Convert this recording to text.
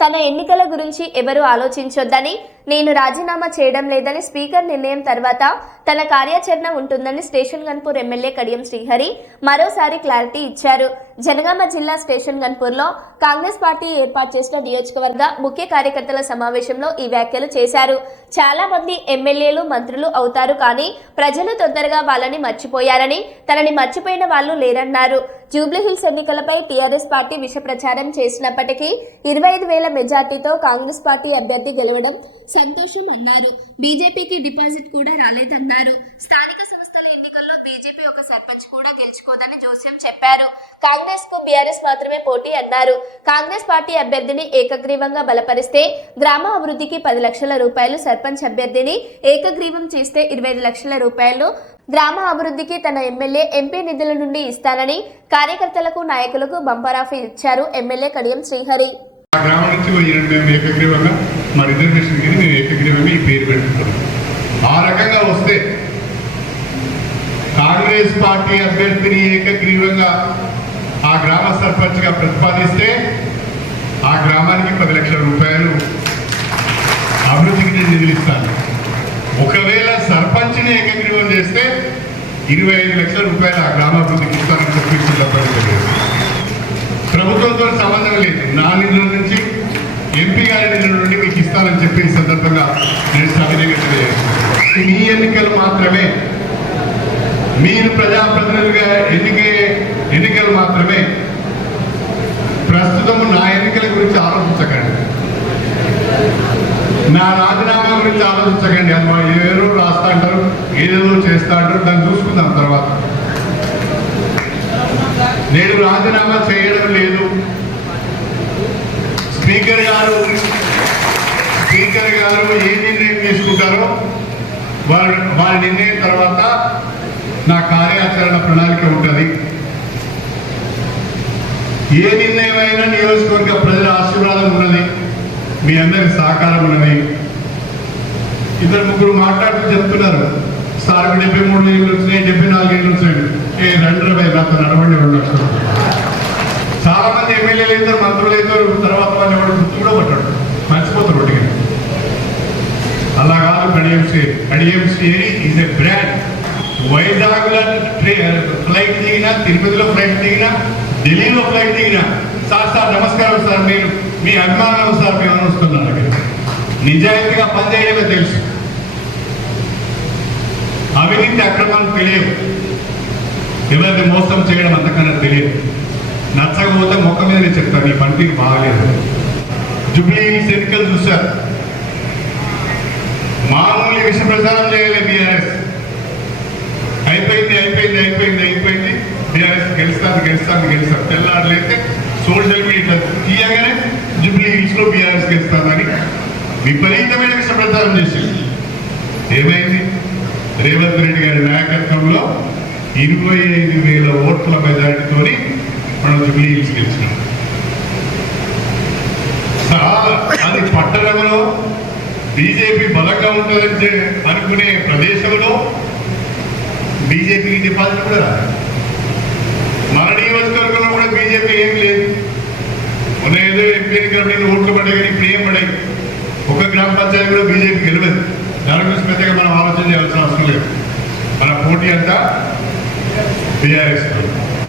తన ఎన్నికల గురించి ఎవరూ ఆలోచించొద్దని నేను రాజీనామా చేయడం లేదని స్పీకర్ నిర్ణయం తర్వాత తన కార్యాచరణ ఉంటుందని స్టేషన్ గన్పూర్ ఎమ్మెల్యే కడియం శ్రీహరి మరోసారి క్లారిటీ ఇచ్చారు. జనగామ జిల్లా స్టేషన్ గన్పూర్లో కాంగ్రెస్ పార్టీ ఏర్పాటు చేసిన నియోజకవర్గ ముఖ్య కార్యకర్తల సమావేశంలో ఈ వ్యాఖ్యలు చేశారు. చాలా మంది ఎమ్మెల్యేలు మంత్రులు అవుతారు కానీ ప్రజలు తొందరగా వాళ్ళని మర్చిపోయారని తనని మర్చిపోయిన వాళ్ళు లేరన్నారు. జూబ్లీహిల్స్ ఎన్నికలపై టీఆర్ఎస్ పార్టీ విష ప్రచారం చేసినప్పటికీ ఇరవై ఐదు వేల మెజార్టీతో కాంగ్రెస్ పార్టీ అభ్యర్థి గెలవడం సంతోషం అన్నారు. బీజేపీకి డిపాజిట్ కూడా రాలేదన్నారు. బీజేపీ ఒక సర్పంచ్ కూడా గెలుచుకోదని జోస్యం చెప్పారు. కాంగ్రెస్కు బీఆర్ఎస్ మాత్రమే పోటీ అన్నారు. కాంగ్రెస్ పార్టీ అభ్యర్థిని ఏకగ్రీవంగా బలపరిస్తే గ్రామ అభివృద్ధికి పది లక్షల రూపాయలు సర్పంచ్ అభ్యర్థిని ఏకగ్రీవం చేస్తే ఇరవై ఐదు లక్షల రూపాయలు గ్రామ అభివృద్ధికి తన ఎమ్మెల్యే ఎంపీ నిధుల నుండి ఇస్తానని కార్యకర్తలకు నాయకులకు బంపర్ ఇచ్చారు ఎమ్మెల్యే కడియం శ్రీహరి. ఆ మేము ఏకగ్రీవంగా మా రిజర్వేషన్ మేము ఏకగ్రీవంగా ఈ పేరు పెట్టుకున్నాం ఆ రకంగా కాంగ్రెస్ పార్టీ అభ్యర్థిని ఏకగ్రీవంగా ఆ గ్రామ సర్పంచ్గా ప్రతిపాదిస్తే ఆ గ్రామానికి పది లక్షల రూపాయలు అభివృద్ధికి నేను నిధులు ఒకవేళ సర్పంచ్ని ఏకగ్రీవం చేస్తే ఇరవై ఐదు లక్షల రూపాయలు ఆ గ్రామాభివృద్ధికి ఇస్తానని చెప్పి ప్రభుత్వంతో సంబంధం లేదు. నా నిధుల నుంచి ఎంపీ గారి నిధుల నుండి మీకు ఇస్తానని చెప్పిన ఈ సందర్భంగా నేను సభ్యులు మీ ఎన్నికలు మాత్రమే మీరు ప్రజాప్రతినిధులుగా ఎన్నికే ఎన్నికలు మాత్రమే ప్రస్తుతం నా ఎన్నికల గురించి ఆలోచించకండి. నా రాజీనామా గురించి ఆలోచించకండి. అమ్మా ఏదో రాస్తా అంటారు ఏదేదో చేస్తా అంటారు దాన్ని చూసుకుందాం తర్వాత. నేను రాజీనామా చేయడం లేదు. స్పీకర్ గారు స్పీకర్ గారు ఏ నిర్ణయం తీసుకుంటారో వారి వారి నిర్ణయం తర్వాత నా కార్యాచరణ ప్రణాళిక ఉంటుంది. ఏ నిర్ణయం అయినా నియోజకవర్గ ప్రజల ఆశీర్వాదం ఉన్నది. మీ అందరి సహకారం ఉన్నది. ఇద్దరు ముగ్గురు మాట్లాడుతూ చెప్తున్నారు. సార్ డెబ్బై మూడు ఏళ్ళు వచ్చినాయి డెబ్బై నాలుగు ఏళ్ళు వచ్చాయి ఏ రెండు రూపాయ నాతో నడవండి రెండు లక్షలు. చాలా మంది ఎమ్మెల్యేలు అవుతారు మంత్రులు అవుతారు తర్వాత వాళ్ళు ఎవరు గుర్తు కూడా పట్టాడు మర్చిపోతారు అలా కాదు కడియంసి కడియంసి ఈజ్ ఎ బ్రాండ్ వైజాగ్లో ఫ్లైట్ దిగినా తిరుపతిలో ఫ్లైట్ దిగినా ఢిల్లీలో ఫ్లైట్ దిగినా. సార్ సార్ నమస్కారం సార్ మీరు మీ అభిమానం సార్ మేము అని అక్కడ. నిజాయితీగా పనిచేయడమే తెలుసు. అవినీతి అక్రమాలు తెలియవు. ఎవరిని మోసం చేయడం అంతకన్నా తెలియదు. నచ్చకపోతే మొక్క మీదనే చెప్తాను నీ పనితీరు బాగాలేదు. జుబ్లీ ఎన్నికలు చూశారు. మామూలు విష ప్రచారం చేయలేదు బీఆర్ఎస్. అయిపోయింది అయిపోయింది అయిపోయింది అయిపోయింది. టీఆర్ఎస్ గెలుస్తాను గెలుస్తాను గెలుస్తాను తెల్లాడలేస్తే సోషల్ మీడియా తీయగానే జూబ్లీ హిల్స్లో బీఆర్ఎస్ గెలుస్తామని విపరీతమైన విష ప్రచారం చేసింది. ఏమైంది? రేవంత్ రెడ్డి గారి నాయకత్వంలో ఇరవై ఐదు వేల ఓట్ల మెజారిటీతోని మనం జూబ్లీ హిల్స్ గెలిచినాం. చాలా అది పట్టణంలో బీజేపీ బలంగా ఉంటుందంటే అనుకునే ప్రదేశంలో బీజేపీకి డిపాజిట్ కూడా రాదు మన నియోజకవర్గంలో కూడా బీజేపీ ఏం లేదు. మొన్న ఏదో ఎంపీ ఎన్నికలు ఓట్లు పడ్డాయి కానీ ఇప్పుడు ఏం పడాయి ఒక గ్రామ పంచాయతీ కూడా బీజేపీ గెలవదు దాని గురించి పెద్దగా మనం ఆలోచన చేయాల్సిన అవసరం లేదు. మన పోటీ అంతా బీఆర్ఎస్